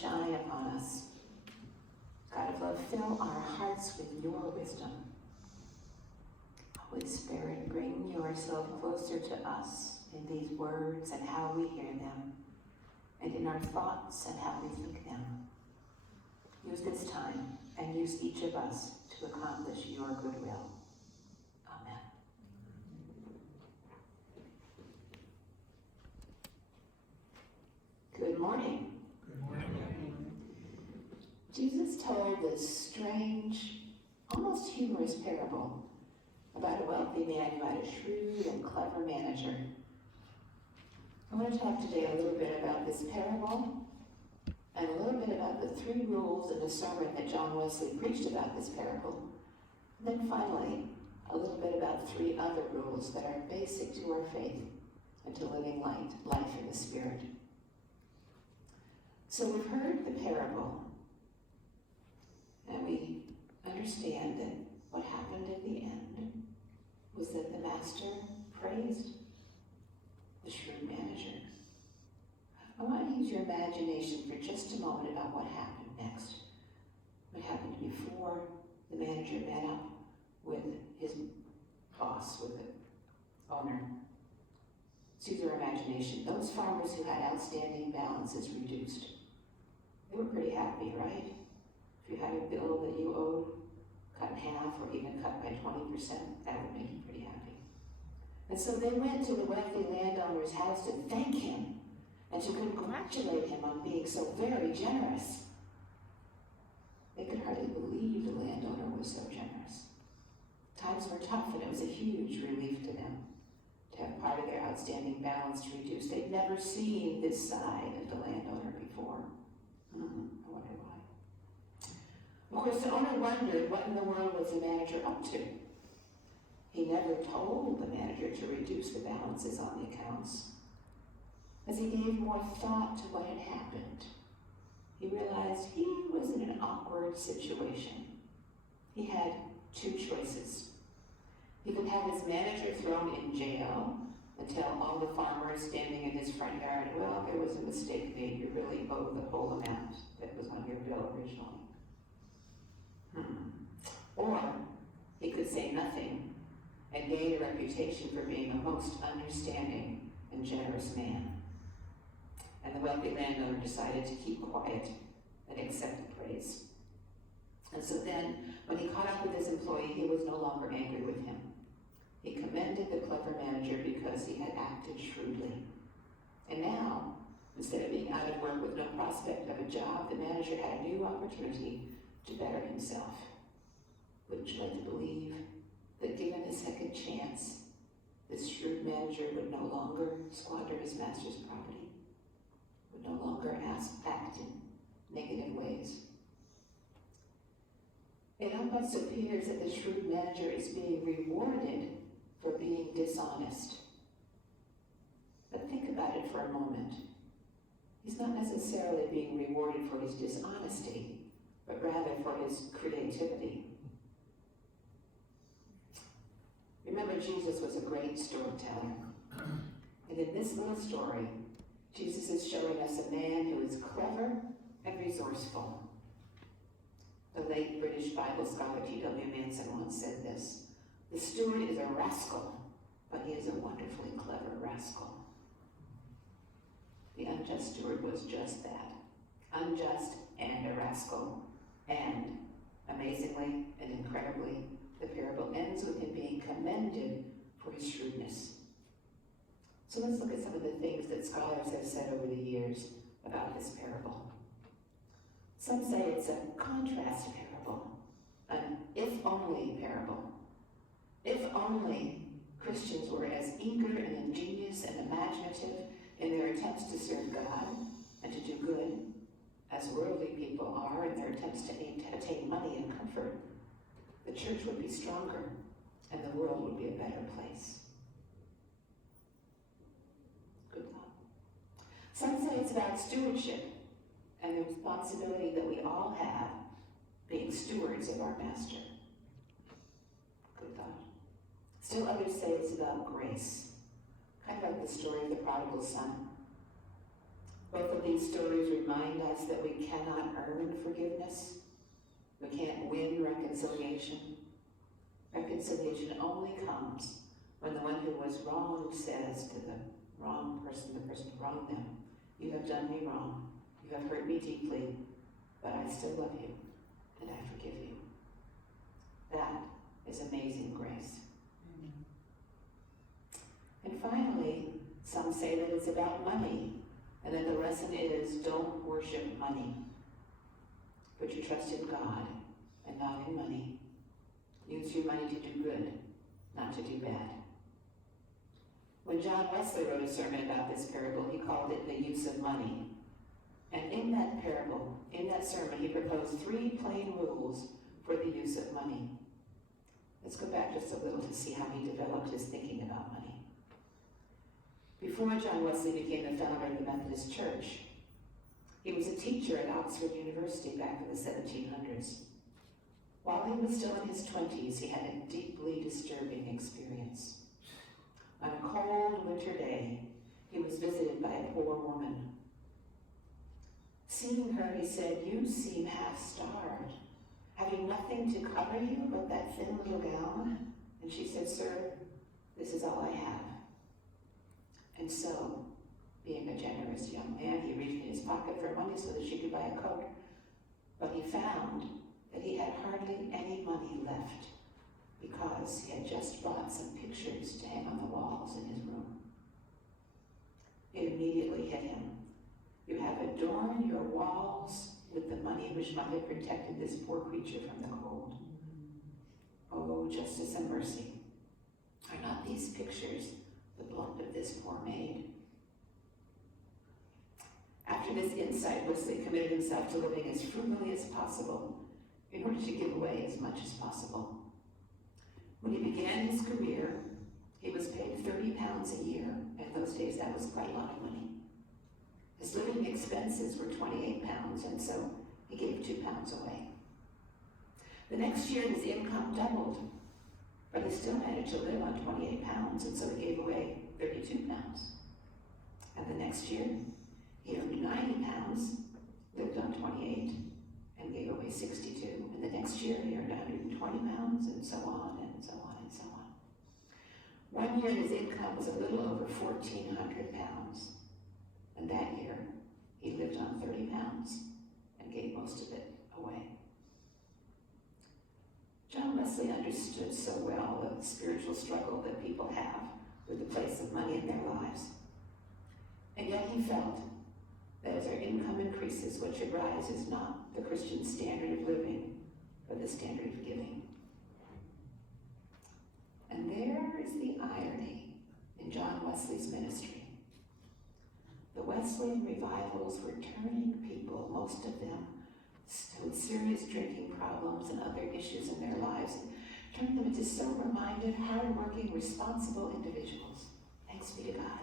shine upon us. God of love, fill our hearts with your wisdom. Holy Spirit, bring yourself closer to us in these words and how we hear them, and in our thoughts and how we think them. Use this time and use each of us to accomplish your good will. Amen. Good morning. Good morning. Jesus told this strange, almost humorous parable about a wealthy man who had a shrewd and clever manager. I want to talk today a little bit about this parable and a little bit about the 3 rules in the sermon that John Wesley preached about this parable. And then finally, a little bit about 3 other rules that are basic to our faith and to living life in the Spirit. So we've heard the parable, and we understand that what happened at the end was that the master praised the shrewd manager. I want to use your imagination for just a moment about what happened next. What happened before the manager met up with his boss, with the owner. Let's use our imagination. Those farmers who had outstanding balances reduced. They were pretty happy, right? If you had a bill that you owed cut in half or even cut by 20%, that would make you pretty happy. And so they went to the wealthy landowner's house to thank him and to congratulate him on being so very generous. They could hardly believe the landowner was so generous. Times were tough, and it was a huge relief to them to have part of their outstanding balance reduced. They'd never seen this side of the landowner before. I wonder why. Of course, the owner wondered what in the world was the manager up to. He never told the manager to reduce the balances on the accounts. As he gave more thought to what had happened, he realized he was in an awkward situation. He had 2 choices. He could have his manager thrown in jail and tell all the farmers standing in his front yard, well, there was a mistake made. You really owe the whole amount that was on your bill originally. Or he could say nothing and gain a reputation for being a most understanding and generous man. And the wealthy landowner decided to keep quiet and accept the praise. And so then, when he caught up with his employee, he was no longer angry with him. He commended the clever manager because he had acted shrewdly. And now, instead of being out of work with no prospect of a job, the manager had a new opportunity to better himself, which led to believe that given a second chance, this shrewd manager would no longer squander his master's property, would no longer act in negative ways. It almost appears that the shrewd manager is being rewarded for being dishonest. But think about it for a moment. He's not necessarily being rewarded for his dishonesty, but rather for his creativity. Remember, Jesus was a great storyteller. And in this little story, Jesus is showing us a man who is clever and resourceful. The late British Bible scholar T.W. Manson once said this: the steward is a rascal, but he is a wonderfully clever rascal. The unjust steward was just that, unjust and a rascal. And, amazingly and incredibly, the parable ends with him being commended for his shrewdness. So let's look at some of the things that scholars have said over the years about this parable. Some say it's a contrast parable, an if-only parable. If only Christians were as eager and ingenious and imaginative in their attempts to serve God and to do good as worldly people are in their attempts to attain money and comfort, the church would be stronger and the world would be a better place. Good thought. Some say it's about stewardship and the responsibility that we all have being stewards of our master. Good thought. Still others say it's about grace, kind of like the story of the prodigal son. Both of these stories remind us that we cannot earn forgiveness. We can't win reconciliation. Reconciliation only comes when the one who was wronged says to the wrong person, the person who wronged them, "You have done me wrong. You have hurt me deeply, but I still love you, and I forgive you." That is amazing grace. And finally, some say that it's about money, and then the lesson is don't worship money. Put your trust in God and not in money. Use your money to do good, not to do bad. When John Wesley wrote a sermon about this parable, he called it the use of money. And in that parable, in that sermon, he proposed 3 plain rules for the use of money. Let's go back just a little to see how he developed his thinking about money. Before John Wesley became the founder of the Methodist Church, he was a teacher at Oxford University back in the 1700s. While he was still in his 20s, he had a deeply disturbing experience. On a cold winter day, he was visited by a poor woman. Seeing her, he said, "You seem half-starved. Have you nothing to cover you but that thin little gown?" And she said, "Sir, this is all I have." And so, being a generous young man, he reached in his pocket for money so that she could buy a coat. But he found that he had hardly any money left because he had just bought some pictures to hang on the walls in his room. It immediately hit him. You have adorned your walls with the money which might have protected this poor creature from the cold. Oh, justice and mercy. Are not these pictures the blood of this poor maid? After this insight, Wesley committed himself to living as frugally as possible in order to give away as much as possible. When he began his career, he was paid £30 a year. In those days, that was quite a lot of money. His living expenses were £28, and so he gave £2 away. The next year, his income doubled, but he still managed to live on £28, and so he gave away £32. And the next year, he earned £90, lived on 28, and gave away 62. And the next year, he earned £120, and so on, and so on, and so on. One year, his income was a little over £1,400, and that year, he lived on £30 and gave most of it away. John Wesley understood so well the spiritual struggle that people have with the place of money in their lives. And yet he felt that as our income increases, what should rise is not the Christian standard of living, but the standard of giving. And there is the irony in John Wesley's ministry. The Wesleyan revivals were turning people, most of them, with serious drinking problems and other issues in their lives, and turning them into sober-minded, hard-working, responsible individuals. Thanks be to God.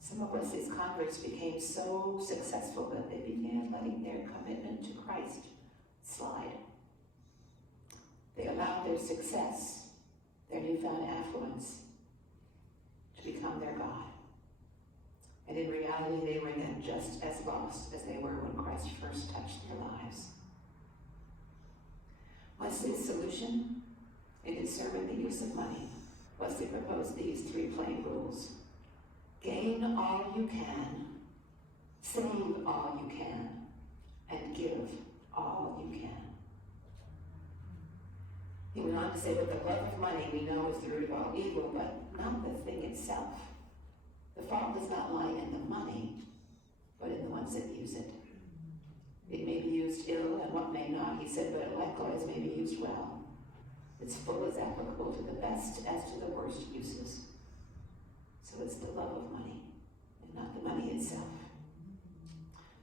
Some of Wesley's converts became so successful that they began letting their commitment to Christ slide. They allowed their success, their newfound affluence, to become their God. And in reality, they were then just as lost as they were when Christ first touched their lives. Wesley's solution in his sermon, The Use of Money, Wesley proposed these 3 plain rules. Gain all you can, save all you can, and give all you can. He went on to say, but the love of money we know is the root of all evil, but not the thing itself. The fault does not lie in the money, but in the ones that use it. It may be used ill and what may not, he said, but it likewise may be used well. Its full is applicable to the best as to the worst uses. So it's the love of money and not the money itself.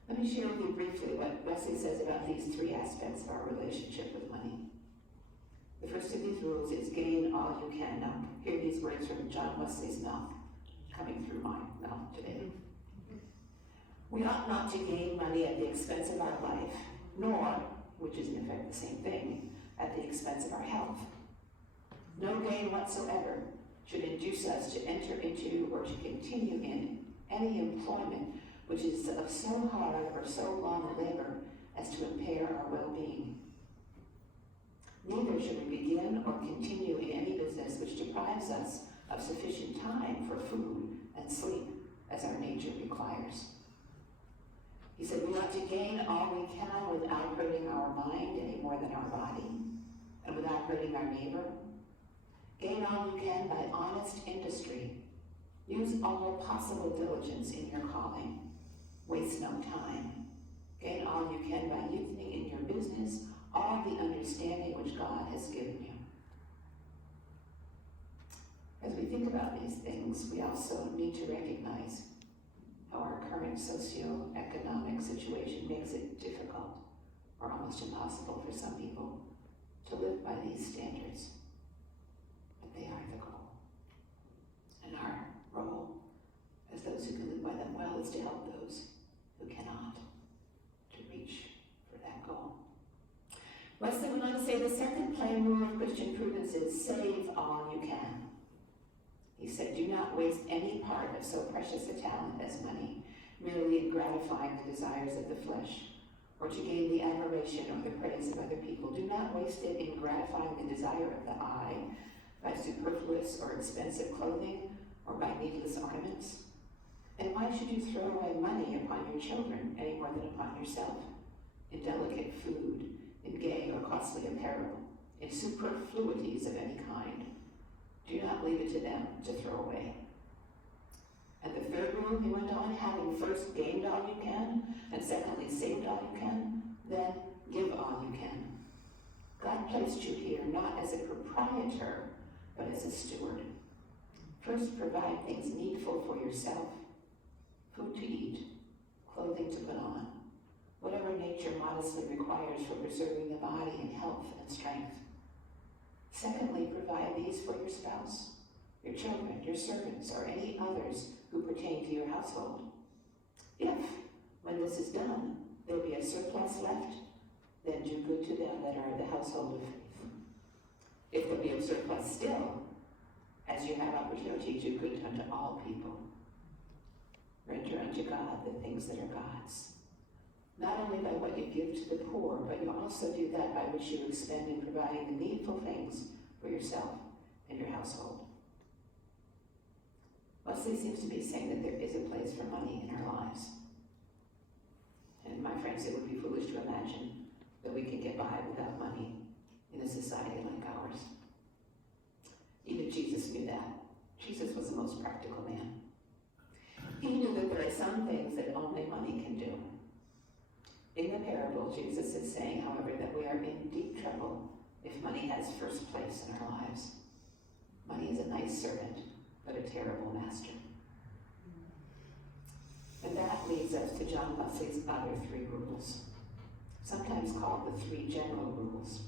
Let me share with you briefly what Wesley says about these 3 aspects of our relationship with money. The first of these rules is gain all you can. Now, hear these words from John Wesley's mouth, coming through my mouth today. We ought not to gain money at the expense of our life, nor, which is in effect the same thing, at the expense of our health. No gain whatsoever should induce us to enter into or to continue in any employment which is of so hard or so long a labor as to impair our well-being. Neither should we begin or continue in any business which deprives us of sufficient time for food and sleep as our nature requires. He said we ought to gain all we can without hurting our mind any more than our body, and without hurting our neighbor. Gain all you can by honest industry. Use all possible diligence in your calling. Waste no time. Gain all you can by using in your business all the understanding which God has given you. As we think about these things, we also need to recognize how our current socioeconomic situation makes it difficult or almost impossible for some people to live by these standards. But they are the goal. And our role as those who can live by them well is to help those who cannot to reach for that goal. Wesley went on to say the second plain rule of Christian prudence is save all you can. He said, do not waste any part of so precious a talent as money, merely in gratifying the desires of the flesh, or to gain the admiration or the praise of other people. Do not waste it in gratifying the desire of the eye by superfluous or expensive clothing or by needless ornaments. And why should you throw away money upon your children any more than upon yourself, in delicate food, in gay or costly apparel, in superfluities of any kind? Do not leave it to them to throw away. And the third rule, he went on, having first gained all you can, and secondly saved all you can, then give all you can. God placed you here not as a proprietor, but as a steward. First provide things needful for yourself, food to eat, clothing to put on, whatever nature modestly requires for preserving the body in health and strength. Secondly, provide these for your spouse, your children, your servants, or any others who pertain to your household. If, when this is done, there be a surplus left, then do good to them that are of the household of faith. If there be a surplus still, as you have opportunity, do good unto all people. Render unto God the things that are God's. Not only by what you give to the poor, but you also do that by which you expend in providing the needful things for yourself and your household. Wesley seems to be saying that there is a place for money in our lives. And my friends, it would be foolish to imagine that we can get by without money in a society like ours. Even Jesus knew that. Jesus was the most practical man. He knew that there are some things that only money can do. In the parable, Jesus is saying, however, that we are in deep trouble if money has first place in our lives. Money is a nice servant, but a terrible master. And that leads us to John Wesley's other three rules, sometimes called the three general rules.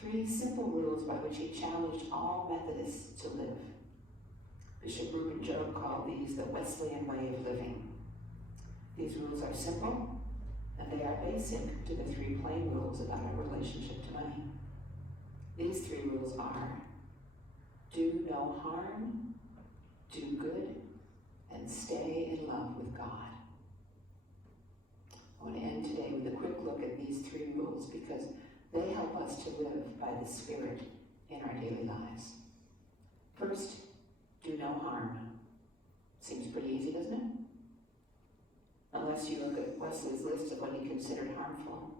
Three simple rules by which he challenged all Methodists to live. Bishop Reuben Job called these the Wesleyan way of living. These rules are simple, and they are basic to the three plain rules about our relationship to money. These three rules are: do no harm, do good, and stay in love with God. I want to end today with a quick look at these three rules because they help us to live by the Spirit in our daily lives. First, do no harm. Seems pretty easy, doesn't it? Unless you look at Wesley's list of what he considered harmful.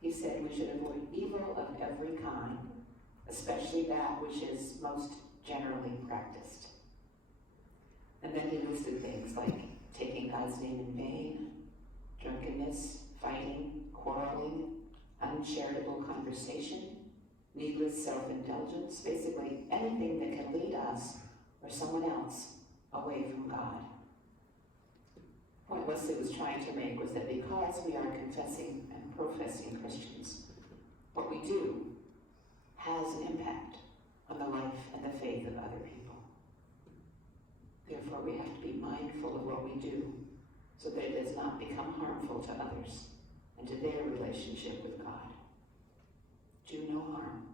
He said we should avoid evil of every kind, especially that which is most generally practiced. And then he listed things like taking God's name in vain, drunkenness, fighting, quarreling, uncharitable conversation, needless self-indulgence, basically anything that can lead us or someone else away from God. What Wesley was trying to make was that because we are confessing and professing Christians, what we do has an impact on the life and the faith of other people. Therefore, we have to be mindful of what we do so that it does not become harmful to others and to their relationship with God. Do no harm.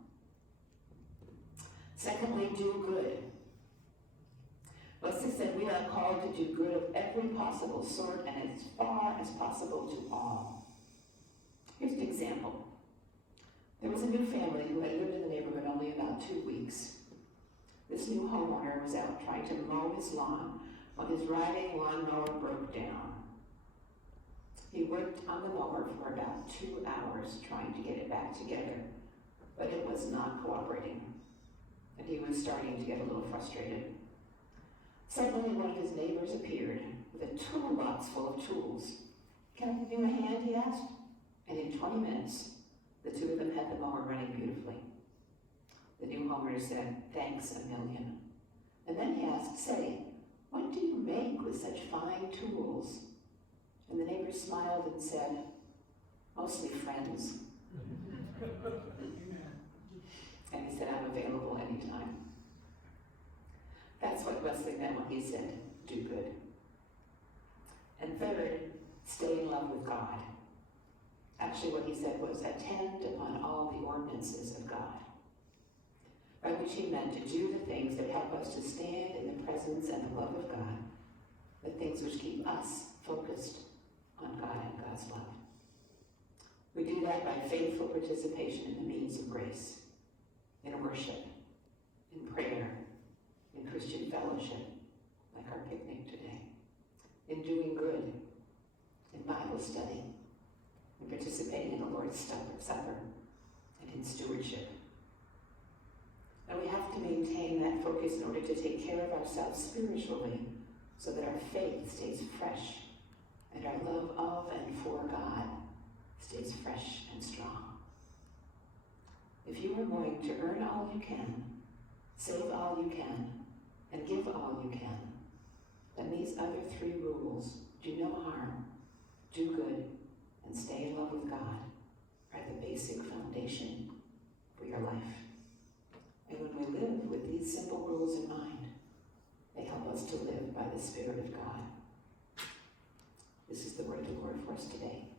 Secondly, do good. Leslie said, we are called to do good of every possible sort and as far as possible to all. Here's an example. There was a new family who had lived in the neighborhood only about 2 weeks. This new homeowner was out trying to mow his lawn when his riding lawnmower broke down. He worked on the mower for about 2 hours trying to get it back together, but it was not cooperating, and he was starting to get a little frustrated. Suddenly, one of his neighbors appeared with a toolbox full of tools. "Can I give you a hand?" he asked. And in 20 minutes, the two of them had the mower running beautifully. The new homeowner said, "Thanks a million." And then he asked, "Say, what do you make with such fine tools?" And the neighbor smiled and said, "Mostly friends." And he said, "I'm available anytime." That's what Wesley meant when he said, do good. And third, stay in love with God. Actually, what he said was, attend upon all the ordinances of God. By which he meant to do the things that help us to stand in the presence and the love of God, the things which keep us focused on God and God's love. We do that by faithful participation in the means of grace, in worship, in prayer, in Christian fellowship, like our picnic today, in doing good, in Bible study, in participating in the Lord's Supper, and in stewardship. And we have to maintain that focus in order to take care of ourselves spiritually so that our faith stays fresh and our love of and for God stays fresh and strong. If you are going to earn all you can, save all you can, and give all you can, then these other 3 rules, do no harm, do good, and stay in love with God, are the basic foundation for your life. And when we live with these simple rules in mind, they help us to live by the Spirit of God. This is the word of the Lord for us today.